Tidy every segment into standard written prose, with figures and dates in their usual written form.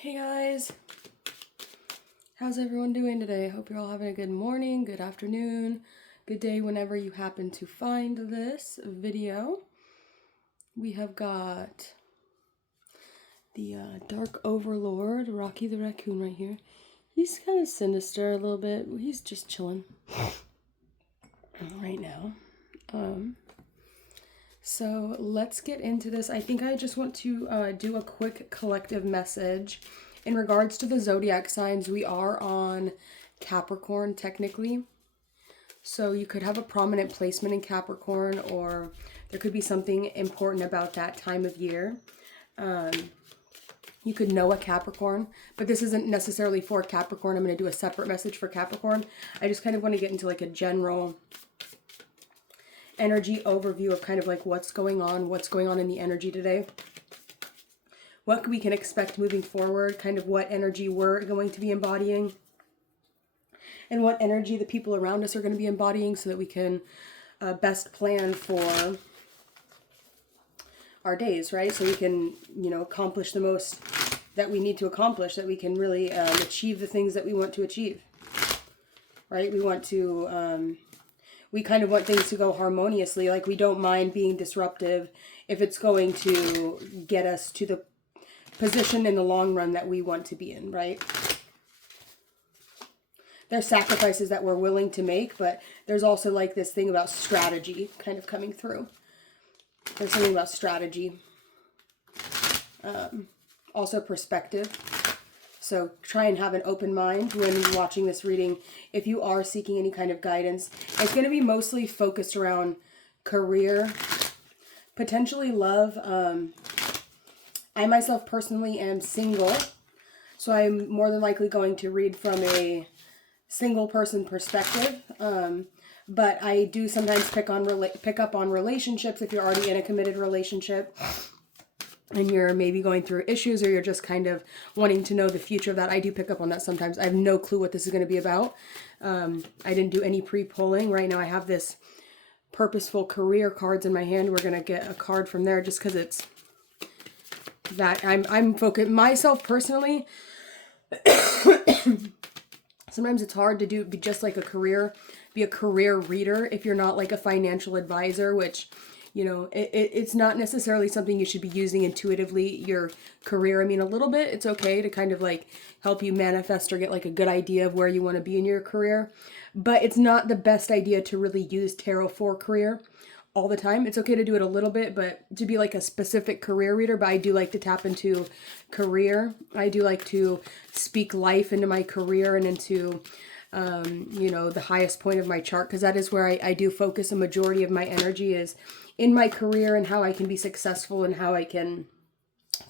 Hey guys, how's everyone doing today? Hope you're all having a good morning, good afternoon, good day whenever you happen to find this video. We have got the Dark Overlord, Rocky the Raccoon right here. He's kind of sinister a little bit. He's just chilling right now. So let's get into this. I think I just want to do a quick collective message. In regards to the zodiac signs, we are on Capricorn technically. So you could have a prominent placement in Capricorn, or there could be something important about that time of year. You could know a Capricorn, but this isn't necessarily for Capricorn. I'm going to do a separate message for Capricorn. I just kind of want to get into like a general energy overview of kind of like what's going on in the energy today. What we can expect moving forward, kind of what energy we're going to be embodying, and what energy the people around us are going to be embodying so that we can best plan for our days, right? So we can, accomplish the most that we need to accomplish, that we can really achieve the things that we want to achieve, right? We kind of want things to go harmoniously. Like, we don't mind being disruptive if it's going to get us to the position in the long run that we want to be in, right? There's sacrifices that we're willing to make, but there's also like this thing about strategy kind of coming through. There's something about strategy. Also perspective. So try and have an open mind when watching this reading. If you are seeking any kind of guidance, it's going to be mostly focused around career, potentially love. I myself personally am single, so I'm more than likely going to read from a single person perspective. But I do sometimes pick up on relationships if you're already in a committed relationship and you're maybe going through issues, or you're just kind of wanting to know the future of that. I do pick up on that sometimes. I have no clue what this is going to be about. I didn't do any pre-polling. Right now I have this purposeful career cards in my hand. We're going to get a card from there just because it's that I'm focused myself personally. Sometimes it's hard to be just like be a career reader if you're not like a financial advisor, which, it's not necessarily something you should be using intuitively, your career. I mean, a little bit, it's okay to kind of like help you manifest or get like a good idea of where you want to be in your career, but it's not the best idea to really use tarot for career all the time. It's okay to do it a little bit, but to be like a specific career reader. But I do like to tap into career. I do like to speak life into my career and into, the highest point of my chart, because that is where I do focus a majority of my energy, is in my career and how I can be successful and how I can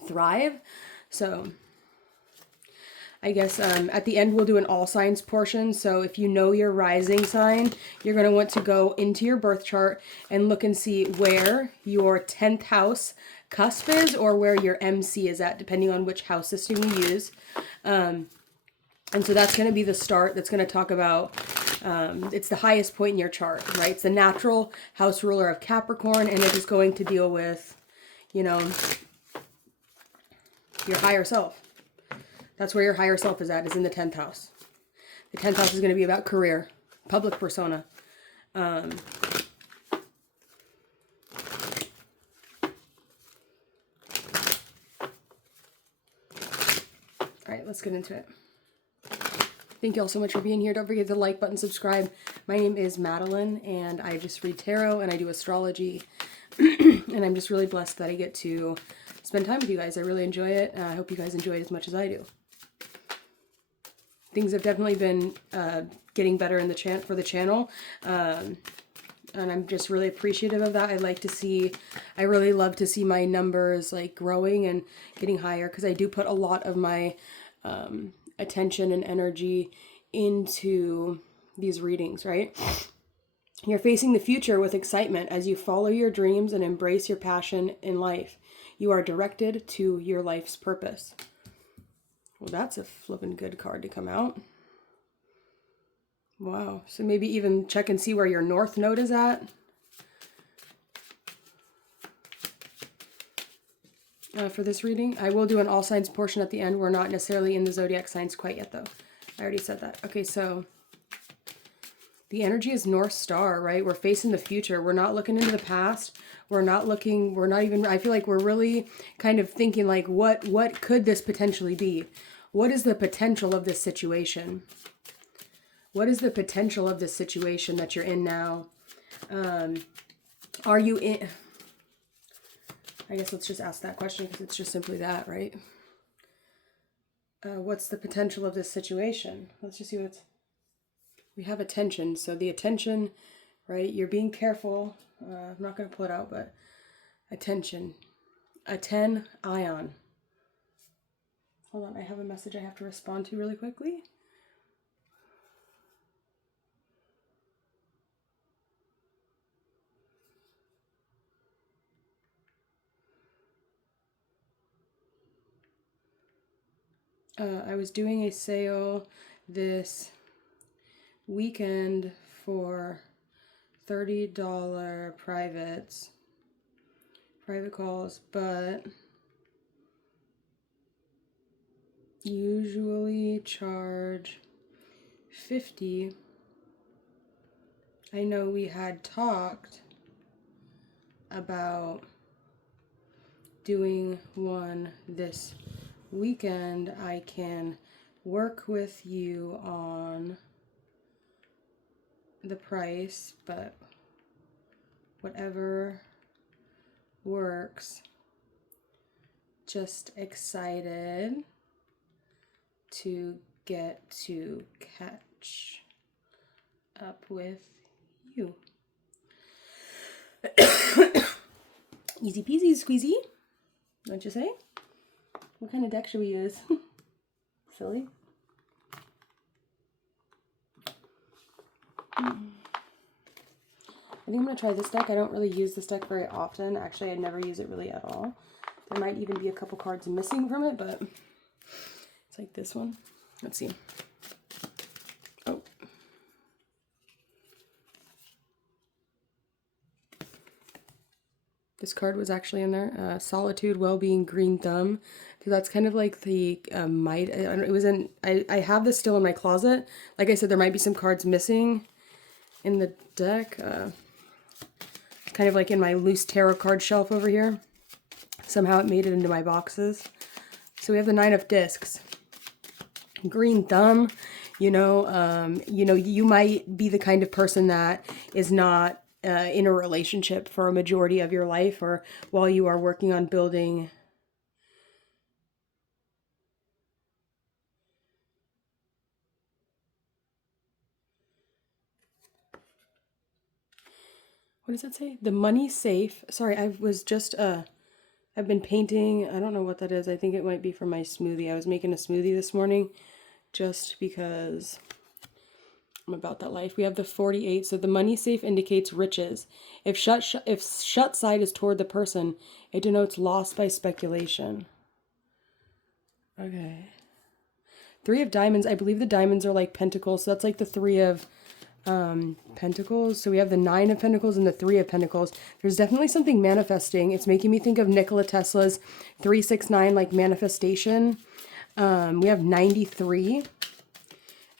thrive. So I guess at the end we'll do an all signs portion. So if you know your rising sign, you're going to want to go into your birth chart and look and see where your 10th house cusp is, or where your MC is at, depending on which house system you use. And so that's going to be the start. That's going to talk about, it's the highest point in your chart, right? It's the natural house ruler of Capricorn, and it is going to deal with, your higher self. That's where your higher self is at, is in the 10th house. The 10th house is going to be about career, public persona. All right, let's get into it. Thank you all so much for being here. Don't forget to like button, subscribe. My name is Madeline, and I just read tarot and I do astrology. And I'm just really blessed that I get to spend time with you guys. I really enjoy it. I hope you guys enjoy it as much as I do. Things have definitely been getting better in for the channel. And I'm just really appreciative of that. I really love to see my numbers like growing and getting higher, because I do put a lot of my attention and energy into these readings, right? You're facing the future with excitement as you follow your dreams and embrace your passion in life. You are directed to your life's purpose. Well, that's a flippin' good card to come out. Wow. So maybe even check and see where your north node is at. for this reading. I will do an all signs portion at the end. We're not necessarily in the zodiac signs quite yet, though. I already said that. Okay, so the energy is North Star, right? We're facing the future. We're not looking into the past. We're not even, I feel like we're really kind of thinking like, what could this potentially be? What is the potential of this situation? What is the potential of this situation that you're in now? Are you in, I guess let's just ask that question because it's just simply that, right? What's the potential of this situation? Let's just see what's, we have attention. So the attention, right? You're being careful. I'm not going to pull it out, but attention. A 10 ion. Hold on. I have a message I have to respond to really quickly. I was doing a sale this weekend for $30 private calls, but usually charge $50. I know we had talked about doing one this weekend. I can work with you on the price, but whatever works. Just excited to get to catch up with you. Easy peasy squeezy. What'd you say? What kind of deck should we use? Silly. I think I'm going to try this deck. I don't really use this deck very often. Actually, I never use it really at all. There might even be a couple cards missing from it, but it's like this one. Let's see. Oh. This card was actually in there. Solitude, Well-Being, Green Thumb. Because that's kind of like the might. It was in. I have this still in my closet. Like I said, there might be some cards missing in the deck. Kind of like in my loose tarot card shelf over here. Somehow it made it into my boxes. So we have the 9 of Discs. Green Thumb. You might be the kind of person that is not in a relationship for a majority of your life, or while you are working on building what does that say? The money safe. Sorry, I was just I've been painting. I don't know what that is. I think it might be for my smoothie. I was making a smoothie this morning just because I'm about that life. We have the 48. So the money safe indicates riches. If shut side is toward the person, it denotes loss by speculation. Okay. 3 of Diamonds. I believe the diamonds are like pentacles. So that's like the 3 of Pentacles. So we have the 9 of Pentacles and the 3 of Pentacles. There's definitely something manifesting. It's making me think of Nikola Tesla's 369, like manifestation. We have 93.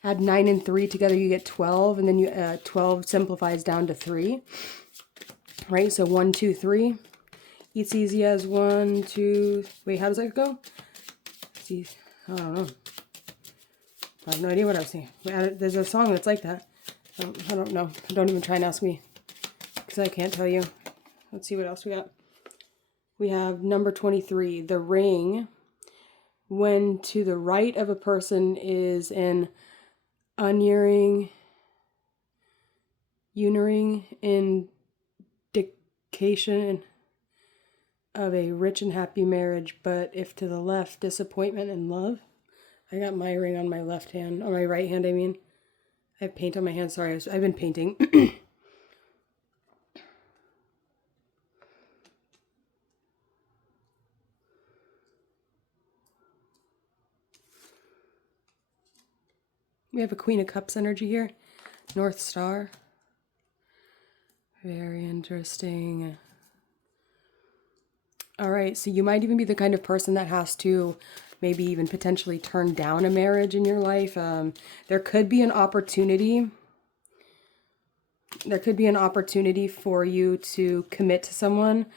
Add 9 and 3 together, you get 12, and then you 12 simplifies down to 3. Right? So 1, 2, 3. Eats easy as 1, 2. Wait, how does that go? See, I don't know. I have no idea what I was saying. There's a song that's like that. I don't know. Don't even try and ask me, because I can't tell you. Let's see what else we got. We have number 23, the ring. When to the right of a person is an unerring indication of a rich and happy marriage, but if to the left, disappointment and love. I got my ring on my left hand, on my right hand, I mean. I have paint on my hand. Sorry, I've been painting. We have a Queen of Cups energy here. North Star. Very interesting. All right, so you might even be the kind of person that has to maybe even potentially turn down a marriage in your life. There could be an opportunity. There could be an opportunity for you to commit to someone,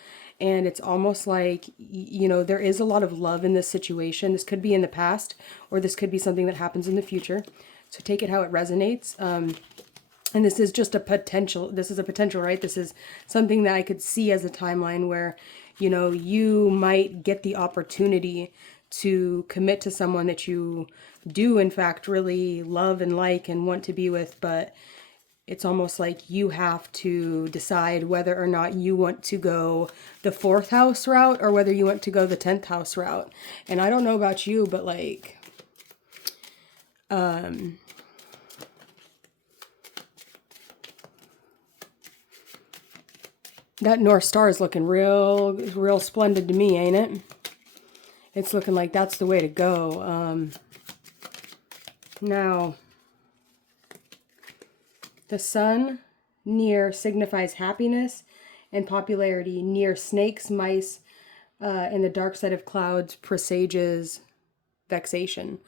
and it's almost like, you know, there is a lot of love in this situation. This could be in the past, or this could be something that happens in the future. So take it how it resonates. And this is just a potential. This is a potential, right? This is something that I could see as a timeline where, you know, you might get the opportunity to commit to someone that you do, in fact, really love and like and want to be with, but it's almost like you have to decide whether or not you want to go the fourth house route or whether you want to go the 10th house route. And I don't know about you, but like, that North Star is looking real splendid to me, ain't it? It's looking like that's the way to go. Now, the sun near signifies happiness and popularity. Near snakes, mice, and the dark side of clouds presages vexation.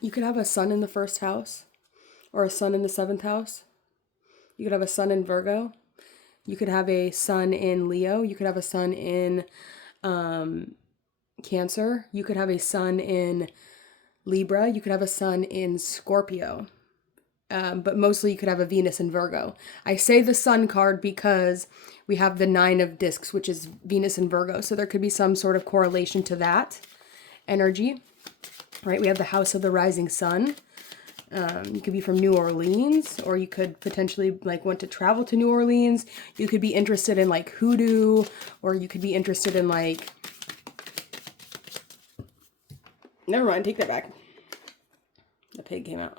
You could have a sun in the first house or a sun in the 7th house. You could have a sun in Virgo. You could have a sun in Leo. You could have a sun in Cancer. You could have a sun in Libra. You could have a sun in Scorpio. But mostly you could have a Venus in Virgo. I say the sun card because we have the 9 of discs, which is Venus in Virgo. So there could be some sort of correlation to that energy, right? We have the house of the rising sun. You could be from New Orleans, or you could potentially like want to travel to New Orleans. You could be interested in like hoodoo, or you could be interested in like, never mind, take that back. The pig came out.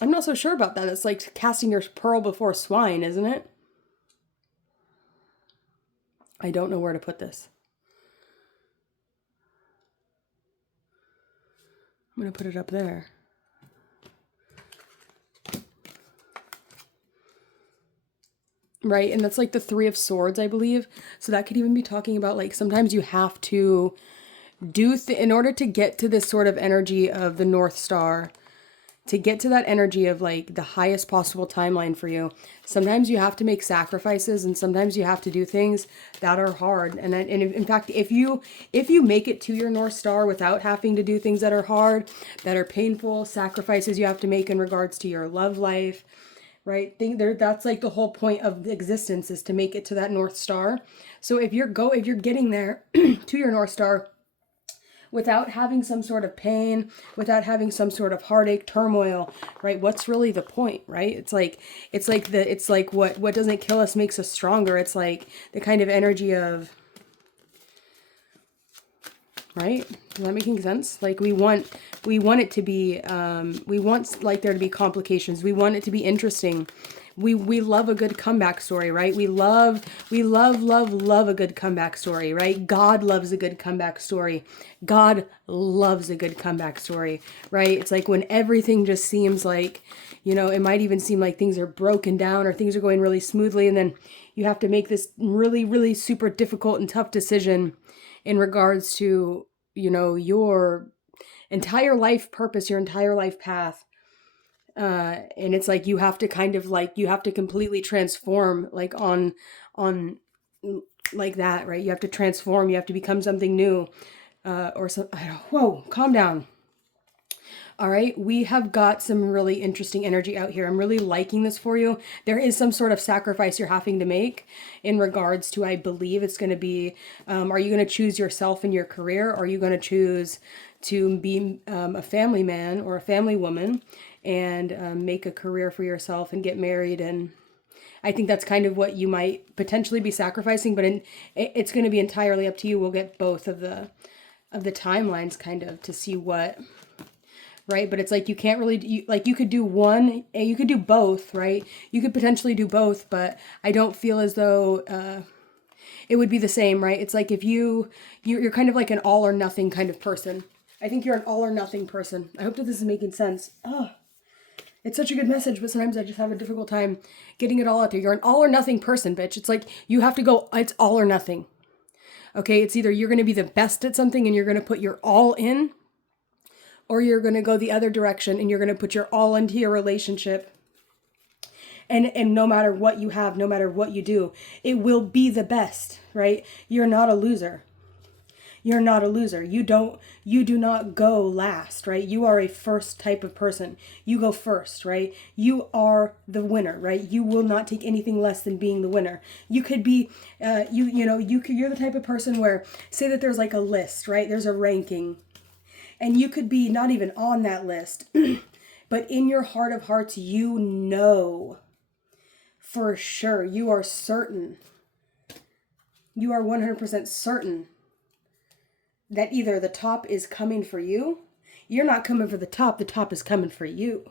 I'm not so sure about that. It's like casting your pearl before swine, isn't it? I don't know where to put this. I'm going to put it up there. Right, and that's like the 3 of Swords, I believe. So that could even be talking about like sometimes you have to do in order to get to this sort of energy of the North Star, to get to that energy of like the highest possible timeline for you. Sometimes you have to make sacrifices, and sometimes you have to do things that are hard. And in fact, if you make it to your North Star without having to do things that are hard, that are painful, sacrifices you have to make in regards to your love life, right? That's like the whole point of existence, is to make it to that North Star. So if you're getting there to your North Star without having some sort of pain, without having some sort of heartache, turmoil, right? What's really the point, right? It's like what doesn't kill us makes us stronger. It's like the kind of energy of, right? Is that making sense? Like we want it to be, we want like there to be complications. We want it to be interesting. We love a good comeback story, right? We love a good comeback story, right? God loves a good comeback story. God loves a good comeback story, right? It's like when everything just seems like, you know, it might even seem like things are broken down or things are going really smoothly, and then you have to make this really super difficult and tough decision in regards to, you know, your entire life purpose, your entire life path. And it's like you have to kind of like, you have to completely transform like on like that, right? You have to transform, you have to become something new, or some, I don't, whoa, calm down. All right, we have got some really interesting energy out here. I'm really liking this for you. There is some sort of sacrifice you're having to make in regards to, I believe it's going to be, are you going to choose yourself and your career? Or are you going to choose to be a family man or a family woman and make a career for yourself and get married? And I think that's kind of what you might potentially be sacrificing, but it's going to be entirely up to you. We'll get both of the timelines kind of to see what, right? But it's like you can't really, you could do one, you could do both, right? You could potentially do both, but I don't feel as though it would be the same, right? It's like if you're kind of like an all or nothing kind of person. I think you're an all or nothing person. I hope that this is making sense. Oh, it's such a good message, but sometimes I just have a difficult time getting it all out there. You're an all or nothing person, bitch. It's like you have to go, it's all or nothing. Okay, it's either you're going to be the best at something and you're going to put your all in, or you're going to go the other direction and you're going to put your all into your relationship. And no matter what you have, no matter what you do, it will be the best, right? You're not a loser. You're not a loser. You do not go last, right? You are a first type of person. You go first, right? You are the winner, right? You will not take anything less than being the winner. You could be, you're the type of person where, say that there's like a list, right? There's a ranking, and you could be not even on that list, but in your heart of hearts, you know, for sure, you are certain. You are 100% certain that either the top is coming for you, you're not coming for the top is coming for you.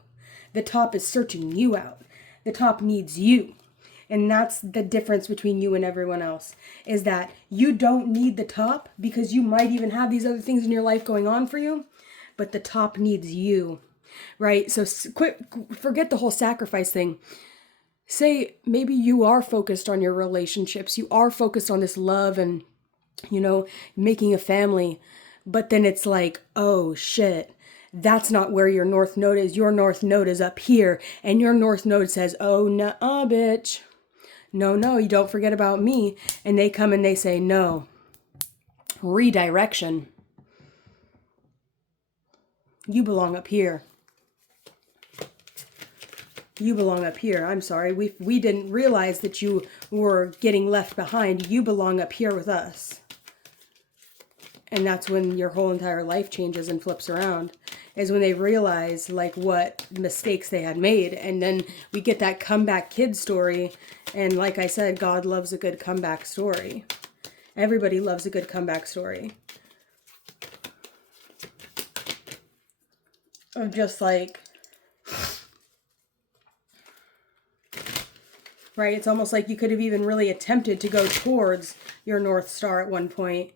The top is searching you out. The top needs you. And that's the difference between you and everyone else, is that you don't need the top because you might even have these other things in your life going on for you, but the top needs you, right? So forget the whole sacrifice thing. Say maybe you are focused on your relationships. You are focused on this love and making a family, but then it's like, oh shit, that's not where your north node is. Your north node is up here, and your north node says, oh, nuh-uh, bitch. No, you don't forget about me. And they come and they say, no, redirection. You belong up here. You belong up here. I'm sorry. We didn't realize that you were getting left behind. You belong up here with us. And that's when your whole entire life changes and flips around, is when they realize like what mistakes they had made. And then we get that comeback kid story. And like I said, God loves a good comeback story. Everybody loves a good comeback story. Of just like, right? It's almost like you could have even really attempted to go towards your North Star at one point,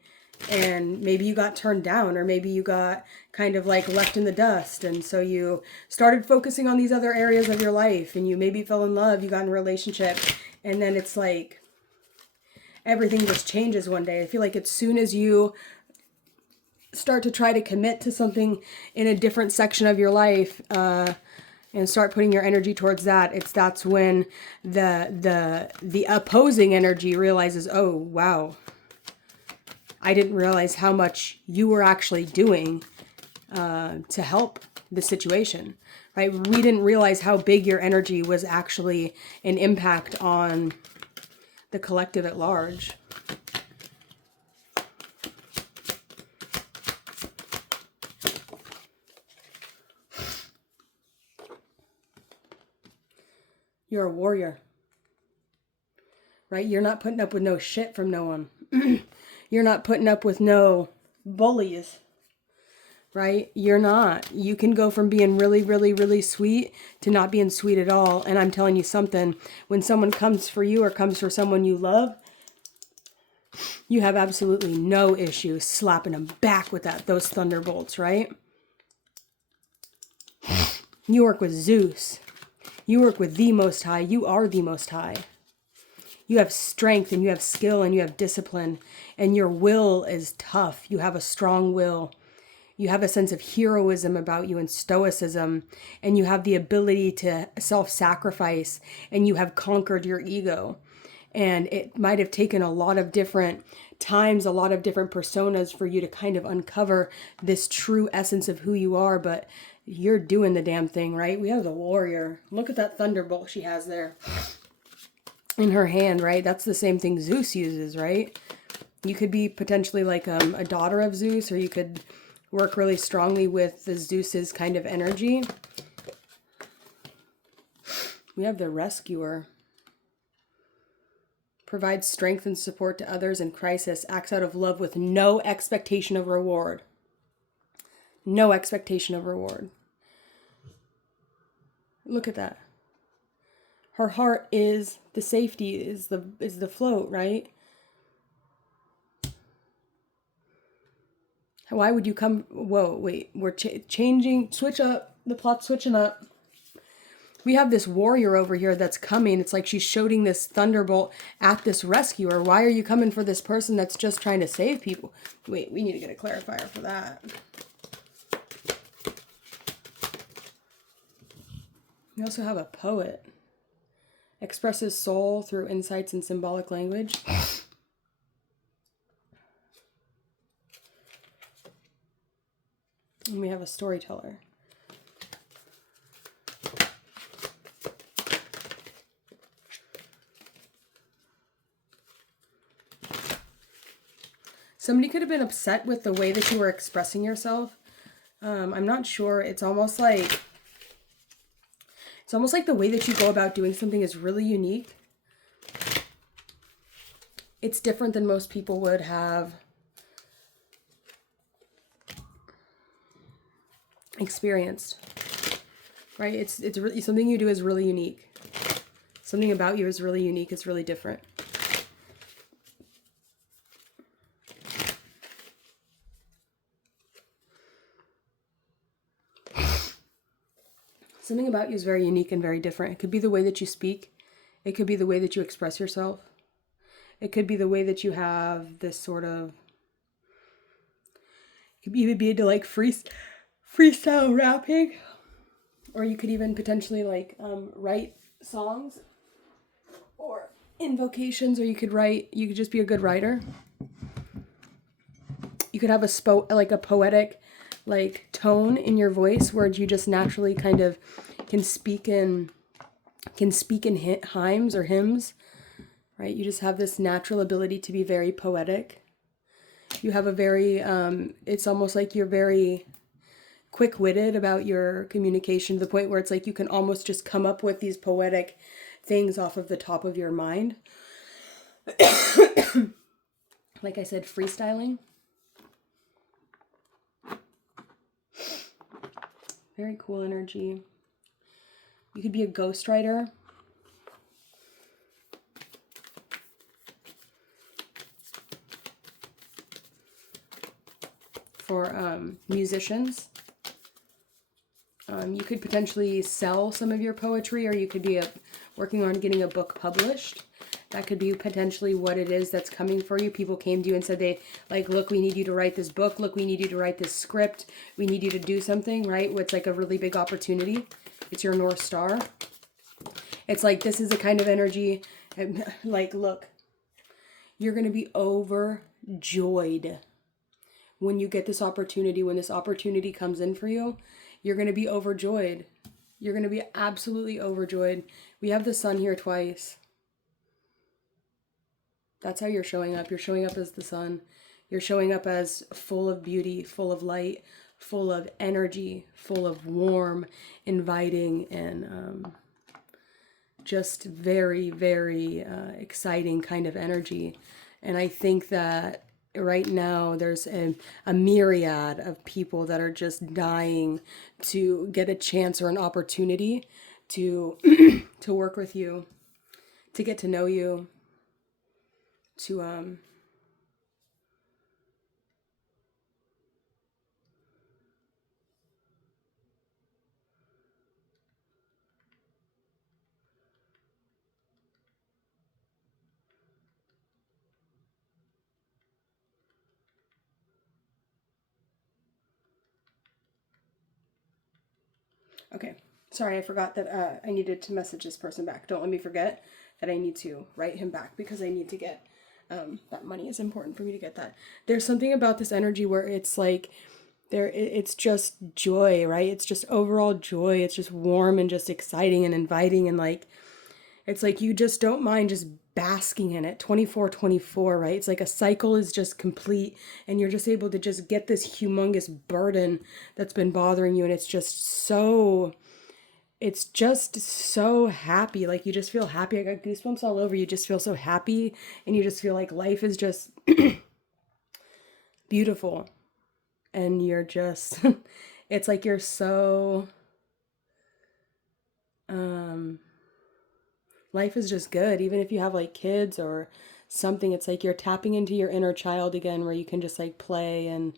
and maybe you got turned down, or maybe you got kind of like left in the dust. And so you started focusing on these other areas of your life, and you maybe fell in love, you got in a relationship, and then it's like everything just changes one day. I feel like as soon as you start to try to commit to something in a different section of your life, and start putting your energy towards that, that's when the opposing energy realizes, oh wow, I didn't realize how much you were actually doing to help the situation, right? We didn't realize how big your energy was actually an impact on the collective at large. You're a warrior, right? You're not putting up with no shit from no one. You're not putting up with no bullies, right? You're not. You can go from being really, really, really sweet to not being sweet at all. And I'm telling you something, when someone comes for you or comes for someone you love, you have absolutely no issue slapping them back with those thunderbolts, right? You work with Zeus. You work with the Most High. You are the Most High. You have strength and you have skill and you have discipline, and your will is tough. You have a strong will. You have a sense of heroism about you and stoicism, and you have the ability to self-sacrifice, and you have conquered your ego. And it might have taken a lot of different times, a lot of different personas for you to kind of uncover this true essence of who you are, but you're doing the damn thing, right? We have the warrior. Look at that thunderbolt she has there in her hand, right? That's the same thing Zeus uses, right? You could be potentially like a daughter of Zeus, or you could work really strongly with the Zeus's kind of energy. We have the rescuer. Provides strength and support to others in crisis, acts out of love with no expectation of reward. No expectation of reward. Look at that. Her heart is the safety, is the float, right? Why would you come? Whoa, wait, we're changing, switch up, the plot's switching up. We have this warrior over here that's coming. It's like she's shooting this thunderbolt at this rescuer. Why are you coming for this person that's just trying to save people? Wait, we need to get a clarifier for that. We also have a poet. Expresses soul through insights and symbolic language. And we have a storyteller. Somebody could have been upset with the way that you were expressing yourself. I'm not sure. It's almost like the way that you go about doing something is really unique. It's different than most people would have experienced. Right? It's really, something you do is really unique. Something about you is really unique. It's really different. Something about you is very unique and very different. It could be the way that you speak. It could be the way that you express yourself. It could be the way that you have this sort of... It could even be into like freestyle rapping. Or you could even potentially like write songs. Or invocations. Or you could just be a good writer. You could have a poetic like tone in your voice where you just naturally kind of can speak in hymns or hymns, right? You just have this natural ability to be very poetic. You have a very, it's almost like you're very quick-witted about your communication to the point where it's like you can almost just come up with these poetic things off of the top of your mind. Like I said, freestyling. Very cool energy. You could be a ghostwriter. For musicians. You could potentially sell some of your poetry, or you could be working on getting a book published. That could be potentially what it is that's coming for you. People came to you and said look, we need you to write this book. Look, we need you to write this script. We need you to do something, right? It's like a really big opportunity. It's your North Star. It's like, this is the kind of energy, like, look, you're going to be overjoyed when you get this opportunity. When this opportunity comes in for you, you're going to be overjoyed. You're going to be absolutely overjoyed. We have the sun here twice. That's how you're showing up. You're showing up as the sun. You're showing up as full of beauty, full of light, full of energy, full of warm, inviting, and just very, very exciting kind of energy. And I think that right now there's a myriad of people that are just dying to get a chance or an opportunity to to work with you, to get to know you, to okay. Sorry, I forgot that I needed to message this person back. Don't let me forget that I need to write him back, because I need to get that money is important for me to get that. There's something about this energy where it's like it's just joy, right? It's just overall joy. It's just warm and just exciting and inviting, and like it's like you just don't mind just basking in it 24/24, right? It's like a cycle is just complete, and you're just able to just get this humongous burden that's been bothering you, and it's just so happy. Like, you just feel happy. I got goosebumps all over. You just feel so happy, and you just feel like life is just beautiful. And you're just, it's like you're so, life is just good. Even if you have like kids or something, it's like you're tapping into your inner child again, where you can just like play, and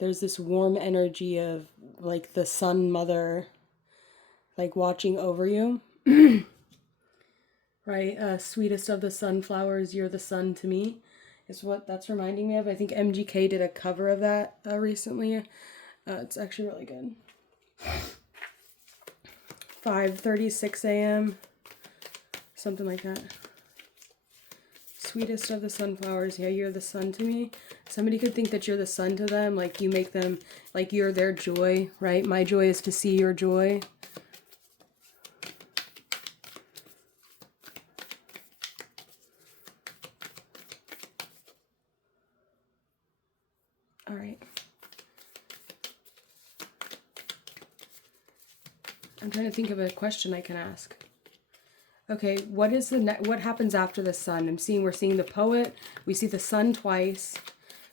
there's this warm energy of like the sun mother, like watching over you. Right? Sweetest of the sunflowers, you're the sun to me, is what that's reminding me of. I think MGK did a cover of that recently. It's actually really good. 5:36 a.m. Something like that. Sweetest of the sunflowers, yeah, you're the sun to me. Somebody could think that you're the sun to them, like you make them, like you're their joy, right? My joy is to see your joy. All right. I'm trying to think of a question I can ask. Okay, what is what happens after the sun? We're seeing the poet, we see the sun twice.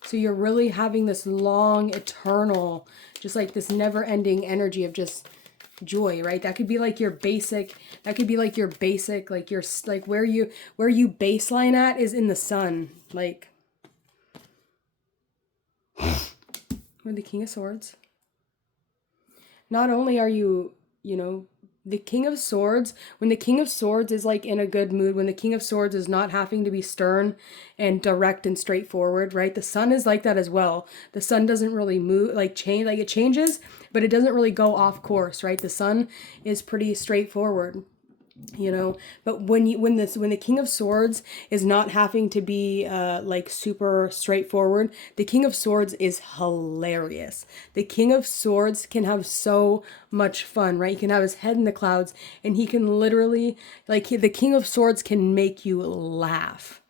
So you're really having this long, eternal, just like this never-ending energy of just joy, right? That could be like your basic, like your like where you baseline at is in the sun. Like we're the King of Swords. Not only are you, the King of Swords, when the King of Swords is like in a good mood, when the King of Swords is not having to be stern and direct and straightforward, right? The sun is like that as well. The sun doesn't really move, change, like it changes, but it doesn't really go off course, right? The sun is pretty straightforward. But when the King of Swords is not having to be like super straightforward, the King of Swords is hilarious. The King of Swords can have so much fun, right? He can have his head in the clouds, and he can literally, the King of Swords can make you laugh.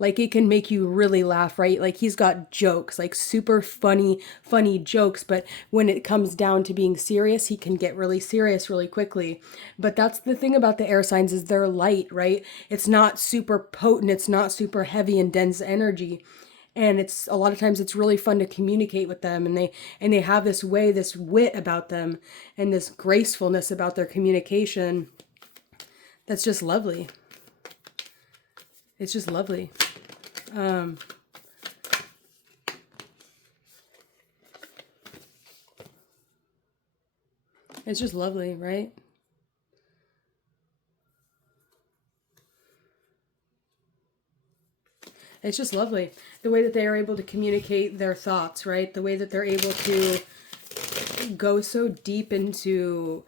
Like it can make you really laugh, right? Like he's got jokes, like super funny jokes. But when it comes down to being serious, he can get really serious really quickly. But that's the thing about the air signs, is they're light, right? It's not super potent. It's not super heavy and dense energy. And it's a lot of times it's really fun to communicate with them, and they have this wit about them, and this gracefulness about their communication. That's just lovely. It's just lovely. It's just lovely, right? It's just lovely. The way that they are able to communicate their thoughts, right? The way that they're able to go so deep into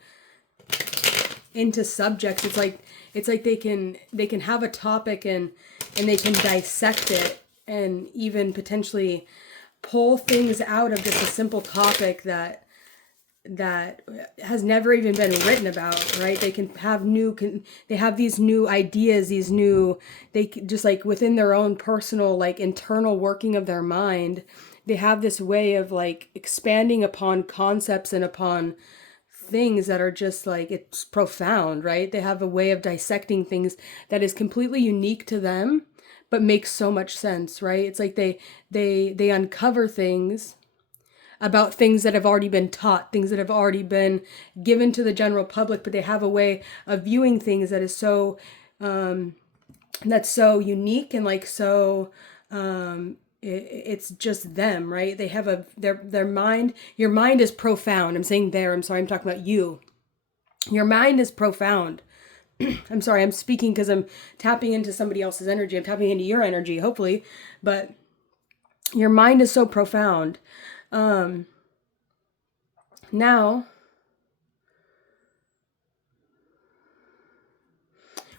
subjects. It's like they can have a topic and they can dissect it and even potentially pull things out of just a simple topic that has never even been written about, right? They can have they have these new ideas, they just like within their own personal, like internal working of their mind, they have this way of like expanding upon concepts and upon things that are just like, it's profound, right? They have a way of dissecting things that is completely unique to them, but makes so much sense, right? It's like they uncover things about things that have already been taught, things that have already been given to the general public, but they have a way of viewing things that is so that's so unique and like so it's just them, right? They have their mind. Your mind is profound. I'm saying I'm sorry, I'm talking about you. Your mind is profound. I'm sorry, I'm speaking because I'm tapping into somebody else's energy. I'm tapping into your energy, hopefully, but your mind is so profound. Now,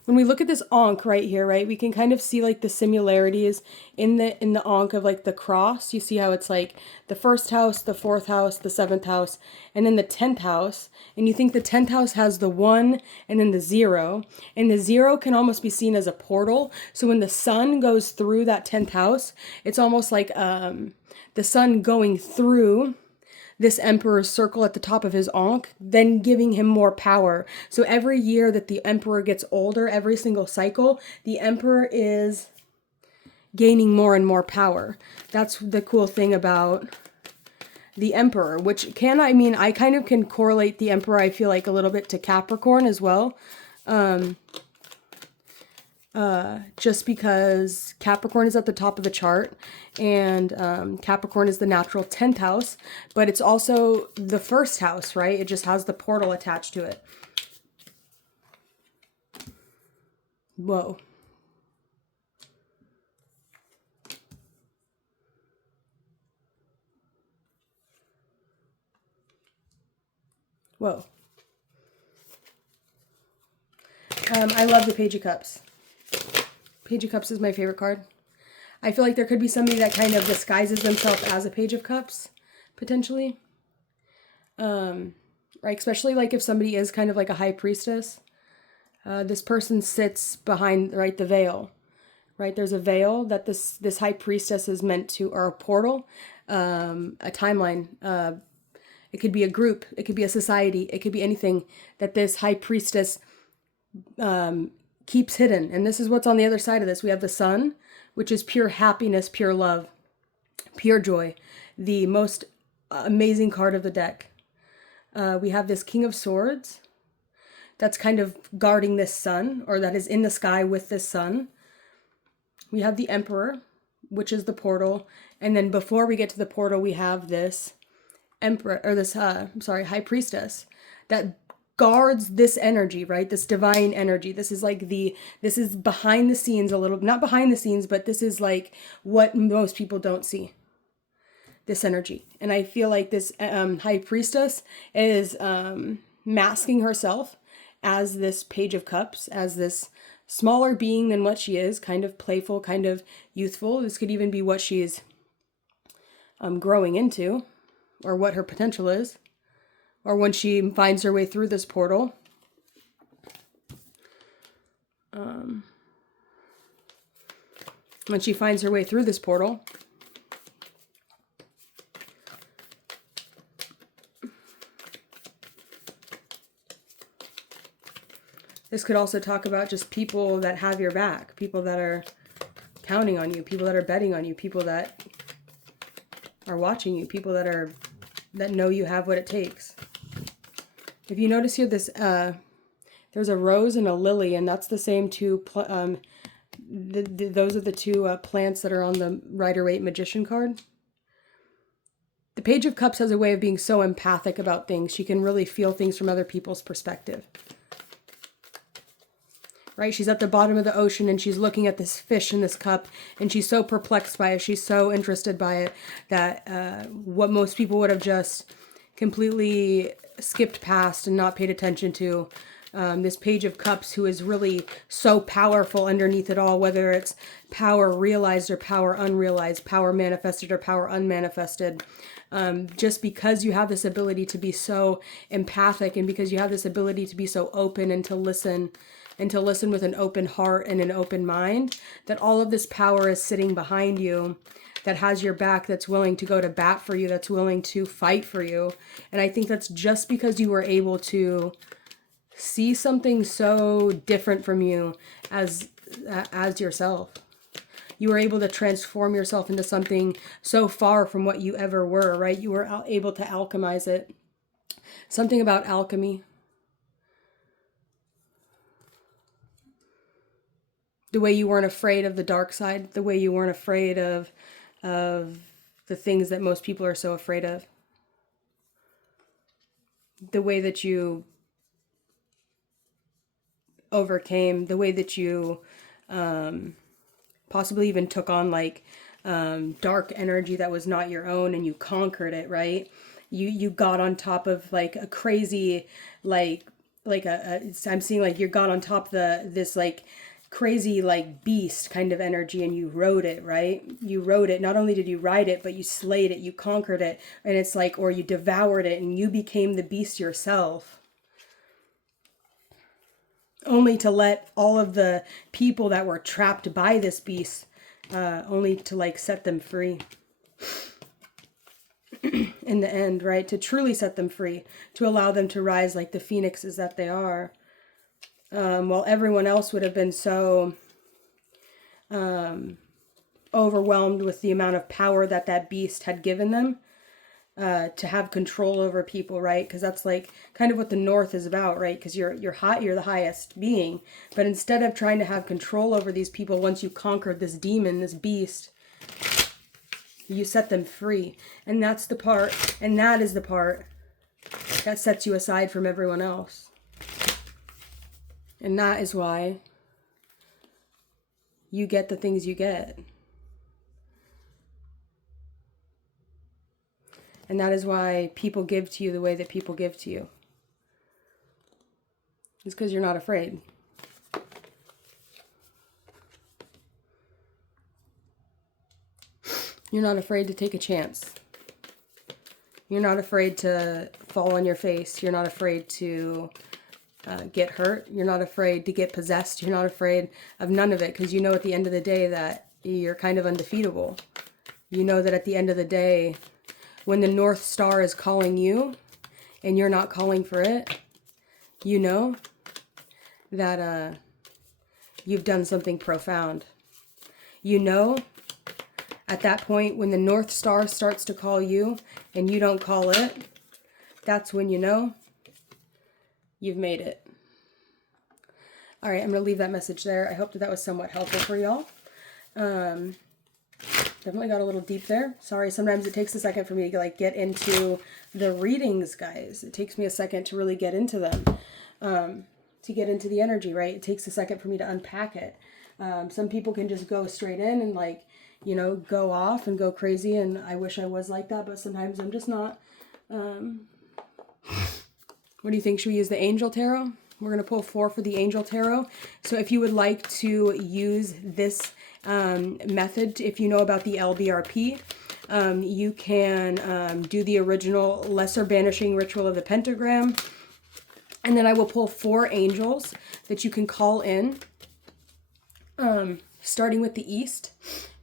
when we look at this Ankh right here, right, we can kind of see like the similarities in the Ankh of like the cross. You see how it's like the first house, the fourth house, the seventh house, and then the 10th house. And you think the 10th house has the 1 and then the 0. And the 0 can almost be seen as a portal. So when the sun goes through that 10th house, it's almost like the sun going through this emperor's circle at the top of his Ankh, then giving him more power. So every year that the emperor gets older, every single cycle, the emperor is gaining more and more power. That's the cool thing about the emperor, which I kind of can correlate the emperor, I feel like, a little bit to Capricorn as well. just because Capricorn is at the top of the chart, and Capricorn is the natural 10th house, but it's also the first house, right? It just has the portal attached to it. Whoa. Whoa. I love the Page of Cups. Page of Cups is my favorite card. I feel like there could be somebody that kind of disguises themselves as a Page of Cups, potentially. Right, especially like if somebody is kind of like a high priestess. This person sits behind, right, the veil. Right, there's a veil that this high priestess is meant to, or a portal, a timeline. It could be a group, it could be a society, it could be anything that this high priestess keeps hidden. And this is what's on the other side of this. We have the sun, which is pure happiness, pure love, pure joy, the most amazing card of the deck. We have this King of Swords that's kind of guarding this sun, or that is in the sky with this sun. We have the Emperor, which is the portal. And then before we get to the portal, we have this Emperor, or this, High Priestess that guards this energy, right? This divine energy. This is like this is behind the scenes a little, not behind the scenes, but this is like what most people don't see. This energy. And I feel like this High Priestess is masking herself as this Page of Cups, as this smaller being than what she is, kind of playful, kind of youthful. This could even be what she's growing into, or what her potential is, or when she finds her way through this portal. When she finds her way through this portal. This could also talk about just people that have your back, people that are counting on you, people that are betting on you, people that are watching you, people that know you have what it takes. If you notice here, there's a rose and a lily, and that's the same two. Those are the two plants that are on the Rider-Waite Magician card. The Page of Cups has a way of being so empathic about things. She can really feel things from other people's perspective. Right? She's at the bottom of the ocean and she's looking at this fish in this cup, and she's so perplexed by it. She's so interested by it that what most people would have just completely skipped past and not paid attention to. This Page of Cups, who is really so powerful underneath it all, whether it's power realized or power unrealized, power manifested or power unmanifested. Just because you have this ability to be so empathic, and because you have this ability to be so open and to listen with an open heart and an open mind, that all of this power is sitting behind you, that has your back, that's willing to go to bat for you, that's willing to fight for you. And I think that's just because you were able to see something so different from you as yourself. You were able to transform yourself into something so far from what you ever were, right? You were able to alchemize it. Something about alchemy. The way you weren't afraid of the dark side, the way you weren't afraid of the things that most people are so afraid of. The way that you overcame, the way that you possibly even took on like dark energy that was not your own, and you conquered it, right? You got on top of like a crazy, I'm seeing like you got on top of this like crazy like beast kind of energy, and you rode it, right? You rode it. Not only did you ride it, but you slayed it, you conquered it, and it's like, or you devoured it and you became the beast yourself, only to let all of the people that were trapped by this beast, only to like set them free in the end, right? To truly set them free, to allow them to rise like the phoenixes that they are. While everyone else would have been so overwhelmed with the amount of power that beast had given them, to have control over people, right? Because that's like kind of what the North is about, right? Because you're hot, you're the highest being, but instead of trying to have control over these people, once you conquered this demon, this beast, you set them free. And that's the part, and that is the part that sets you aside from everyone else. And that is why you get the things you get. And that is why people give to you the way that people give to you. It's because you're not afraid. You're not afraid to take a chance. You're not afraid to fall on your face. You're not afraid to get hurt. You're not afraid to get possessed. You're not afraid of none of it, because you know at the end of the day that you're kind of undefeatable. You know that at the end of the day, when the North Star is calling you and you're not calling for it, you know that you've done something profound. You know, at that point, when the North Star starts to call you and you don't call it, that's when you know you've made it. All right, I'm going to leave that message there. I hope that was somewhat helpful for y'all. Definitely got a little deep there. Sorry, sometimes it takes a second for me to like get into the readings, guys. It takes me a second to really get into them, to get into the energy, right? It takes a second for me to unpack it. Some people can just go straight in and like, you know, go off and go crazy, and I wish I was like that, but sometimes I'm just not. What do you think? Should we use the Angel Tarot? We're going to pull 4 for the Angel Tarot. So if you would like to use this method, if you know about the LBRP, you can do the original Lesser Banishing Ritual of the Pentagram. And then I will pull 4 angels that you can call in, starting with the East.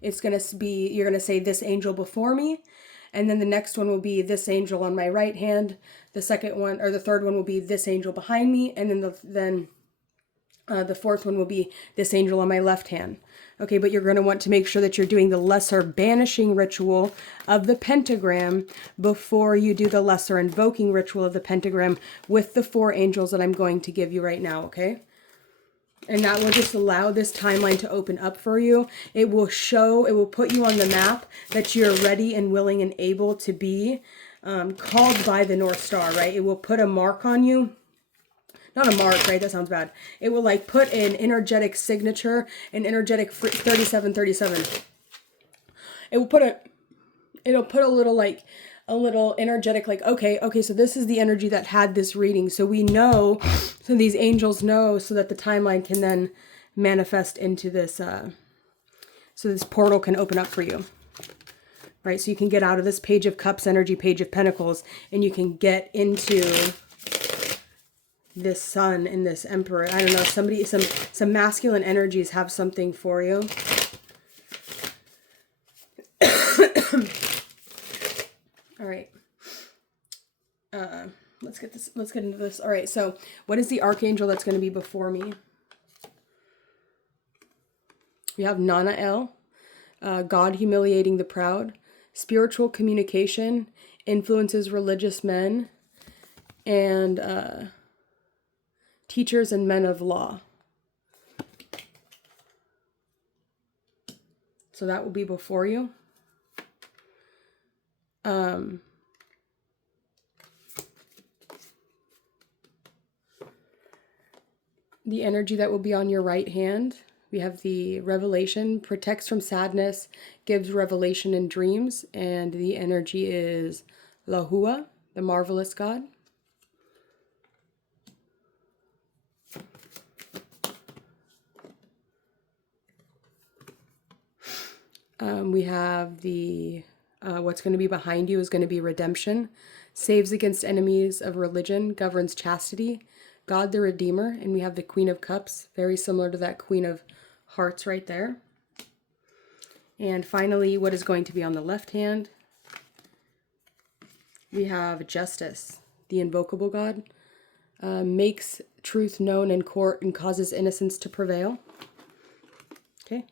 It's going to be, you're going to say this angel before me. And then the next one will be this angel on my right hand. The second one, or the third one, will be this angel behind me. And then the fourth one will be this angel on my left hand. Okay, but you're going to want to make sure that you're doing the lesser banishing ritual of the pentagram before you do the lesser invoking ritual of the pentagram with the 4 angels that I'm going to give you right now, okay? And that will just allow this timeline to open up for you. It will show, it will put you on the map that you're ready and willing and able to be called by the North Star, right? It will put a mark on you. Not a mark, right? That sounds bad. It will like put an energetic signature, an energetic 3737. It'll put a little like, a little energetic, like, okay, so this is the energy that had this reading. So we know, so these angels know, so that the timeline can then manifest into this, so this portal can open up for you, right? So you can get out of this Page of Cups energy, Page of Pentacles, and you can get into this Sun and this Emperor. I don't know, somebody, some masculine energies have something for you. All right. Let's get into this. All right. So what is the archangel that's going to be before me? We have Nanael, God humiliating the proud, spiritual communication, influences religious men, and teachers and men of law. So that will be before you. The energy that will be on your right hand, we have the revelation, protects from sadness, gives revelation in dreams, and the energy is Lahua, the marvelous God. We have the, what's going to be behind you is going to be redemption, saves against enemies of religion, governs chastity, God the Redeemer, and we have the Queen of Cups, very similar to that Queen of Hearts right there. And finally, what is going to be on the left hand? We have Justice, the invocable God, makes truth known in court and causes innocence to prevail. Okay.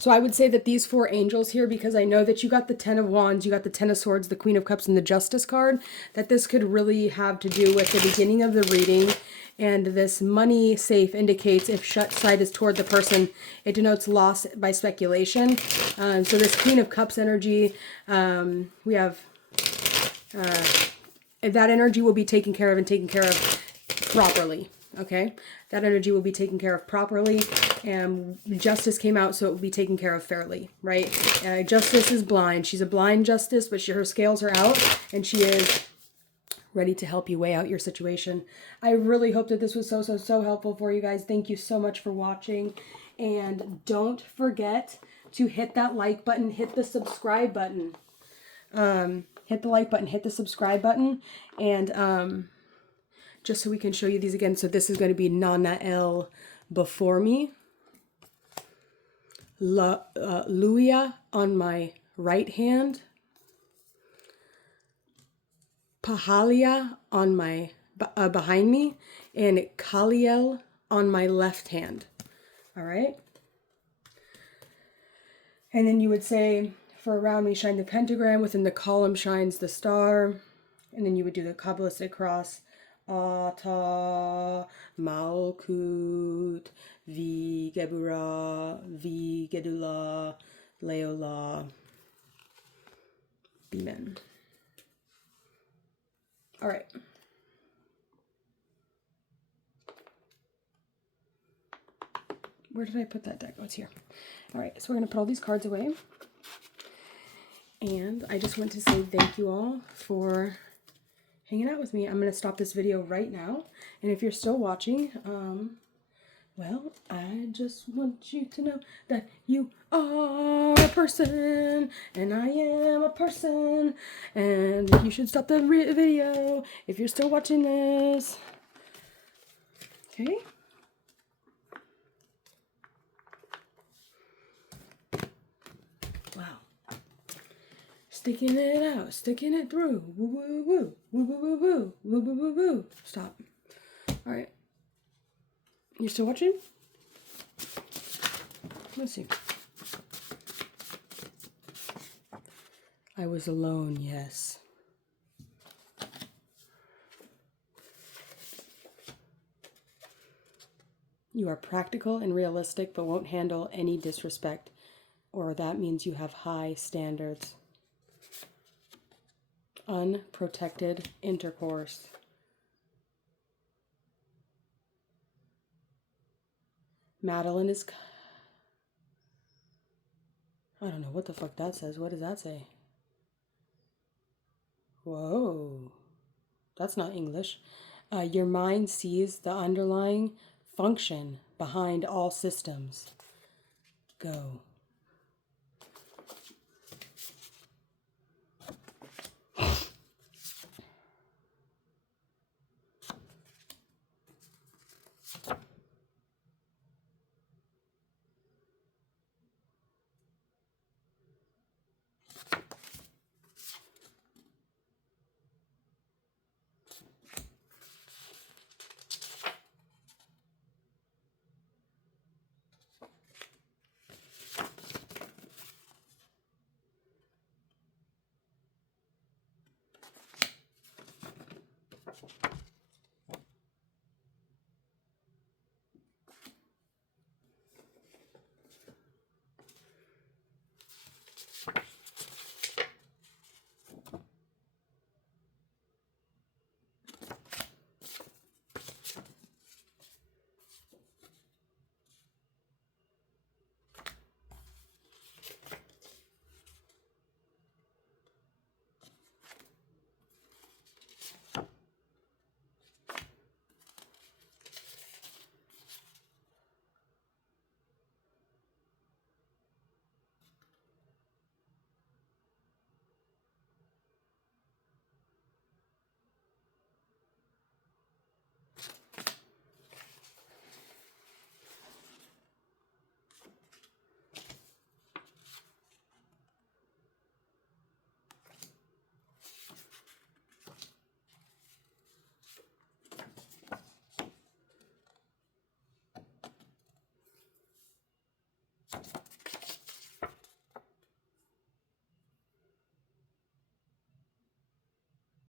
So I would say that these 4 angels here, because I know that you got the 10 of Wands, you got the 10 of Swords, the Queen of Cups, and the Justice card, that this could really have to do with the beginning of the reading. And this money safe indicates if shut side is toward the person, it denotes loss by speculation. So this Queen of Cups energy, we have that energy will be taken care of and taken care of properly. Okay, that energy will be taken care of properly, and justice came out, so it will be taken care of fairly, right? Justice is blind. She's a blind justice, but her scales are out, and she is ready to help you weigh out your situation. I really hope that this was so helpful for you guys. Thank you so much for watching, and don't forget to hit that like button, hit the subscribe button. Hit the like button, hit the subscribe button, and just so we can show you these again. So this is going to be Nana El before me, Luia on my right hand, Pahalia on my behind me, and Kaliel on my left hand. All right. And then you would say, for around me shine the pentagram, within the column shines the star, and then you would do the Kabbalistic cross. Ata Malkut Vi Gebura Vi Gedula Leola Bimen. All right. Where did I put that deck? Oh, it's here. All right, so we're going to put all these cards away. And I just want to say thank you all for hanging out with me. I'm going to stop this video right now. And if you're still watching, well, I just want you to know that you are a person, and I am a person, and you should stop the video if you're still watching this. Okay? Wow. Sticking it out, sticking it through. Woo, woo, woo, woo, woo, woo, woo, woo, woo, woo, woo. Stop. All right. You still watching? Let's see. I was alone, yes. You are practical and realistic, but won't handle any disrespect, or that means you have high standards. Unprotected intercourse. Madeline is... I don't know what the fuck that says. What does that say? Whoa. That's not English. Your mind sees the underlying function behind all systems. Go.